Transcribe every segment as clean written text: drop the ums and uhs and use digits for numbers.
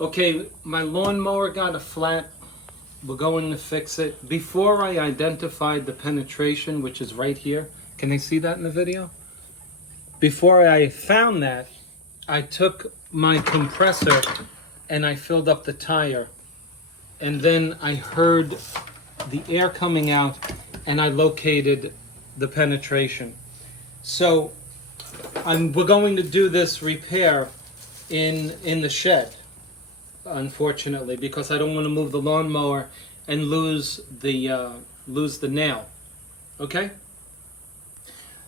Okay, my lawnmower got a flat. We're going to fix it. Before I identified the penetration, which is right here. Can they see that in the video? Before I found that, I took my compressor and I filled up the tire. And then I heard the air coming out and I located the penetration. So we're going to do this repair in the shed, unfortunately, because I don't want to move the lawnmower and lose the nail. Okay?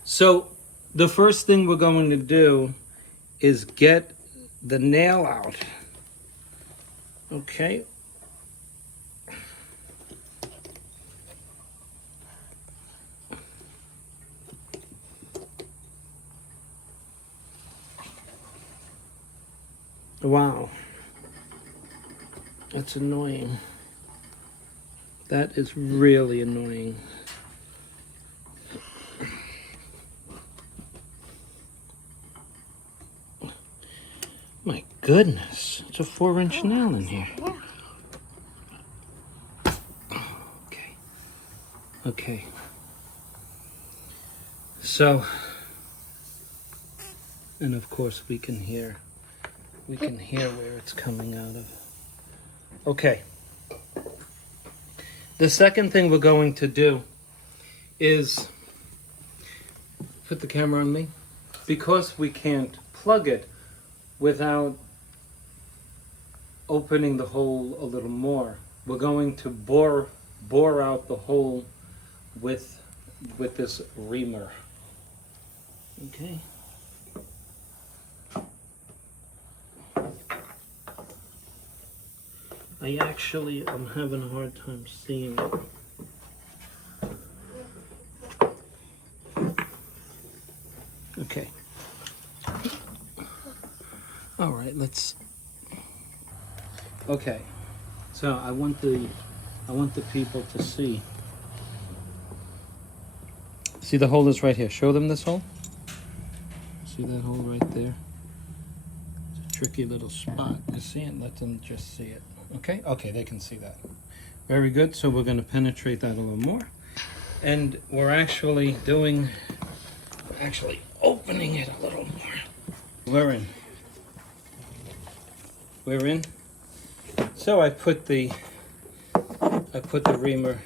So the first thing we're going to do is get the nail out. Okay? Wow. That's annoying. That is really annoying. My goodness, it's a 4-inch nail in here. Okay. So, and of course we can hear where it's coming out of. Okay. The second thing we're going to do is put the camera on me. Because we can't plug it without opening the hole a little more, we're going to bore out the hole with this reamer. Okay. I'm having a hard time seeing it. Okay. All right, okay. So I want the people to see. See, the hole is right here. Show them this hole. See that hole right there? It's a tricky little spot. You see it? Let them just see it. Okay? Okay, they can see that. Very good. So we're going to penetrate that a little more. And we're actually opening it a little more. We're in. So I put the reamer.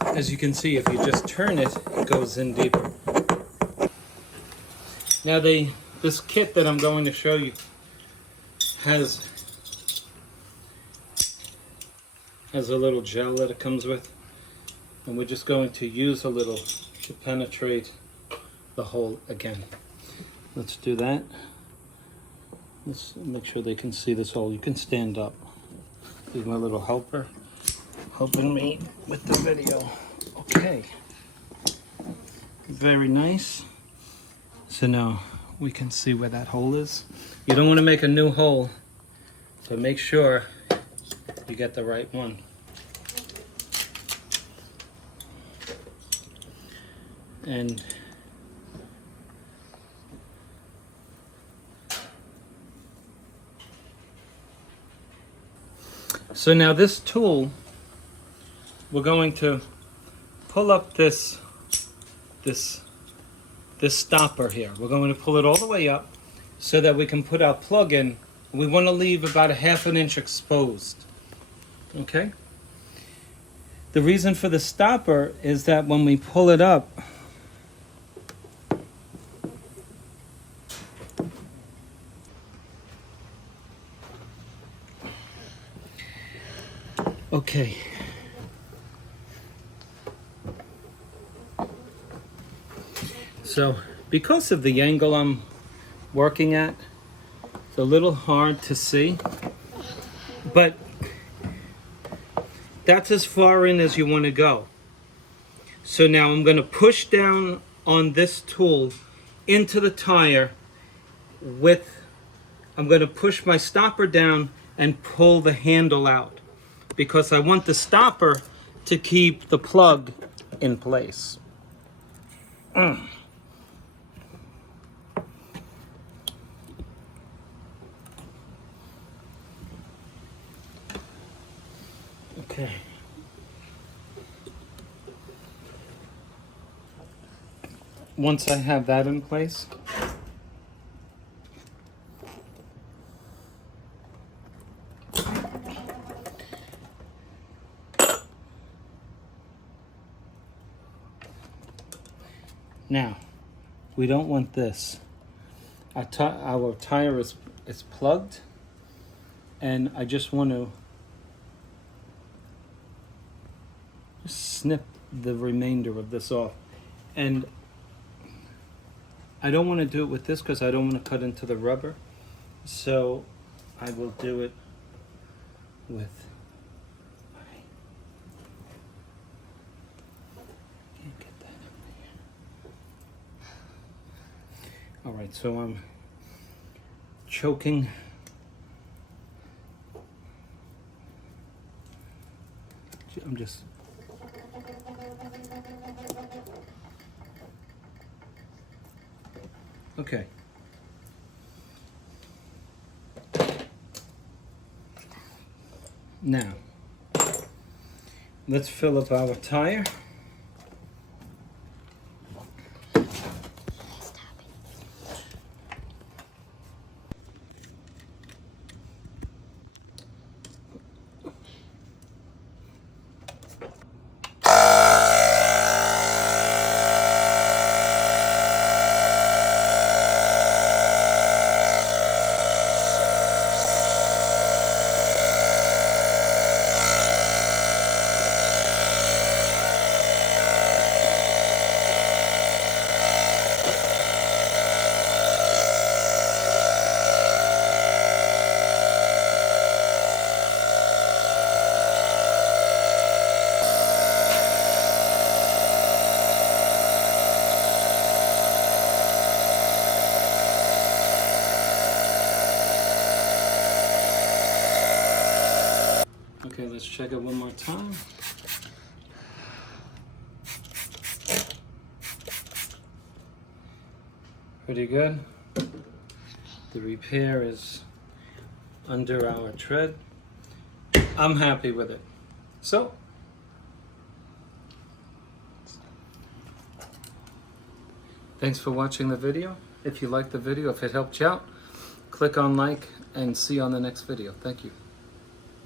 As you can see, if you just turn it, it goes in deeper. Now this kit that I'm going to show you has a little gel that it comes with, and we're just going to use a little to penetrate the hole again. Let's do that. Let's make sure they can see this hole. You can stand up. Here's my little helper helping me with the video. Okay. Very nice. So now we can see where that hole is. You don't want to make a new hole, so make sure you get the right one. And so now this tool, we're going to pull up this stopper here. We're going to pull it all the way up so that we can put our plug in. We want to leave about a 1/2 inch exposed. Okay? The reason for the stopper is that when we pull it up, okay. So, because of the angle I'm working at, it's a little hard to see, but that's as far in as you want to go. So now I'm going to push down on this tool into the tire I'm going to push my stopper down and pull the handle out, because I want the stopper to keep the plug in place. Okay. Once I have that in place, now we don't want this. Our tire is plugged, and I just want to snip the remainder of this off. And I don't want to do it with this because I don't want to cut into the rubber. So I will do it with can't get that in there. All right, so I'm choking I'm just okay. Now, let's fill up our tire. Okay, let's check it one more time. Pretty good. The repair is under our tread. I'm happy with it. So, thanks for watching the video. If you liked the video, if it helped you out, click on like and see you on the next video. Thank you.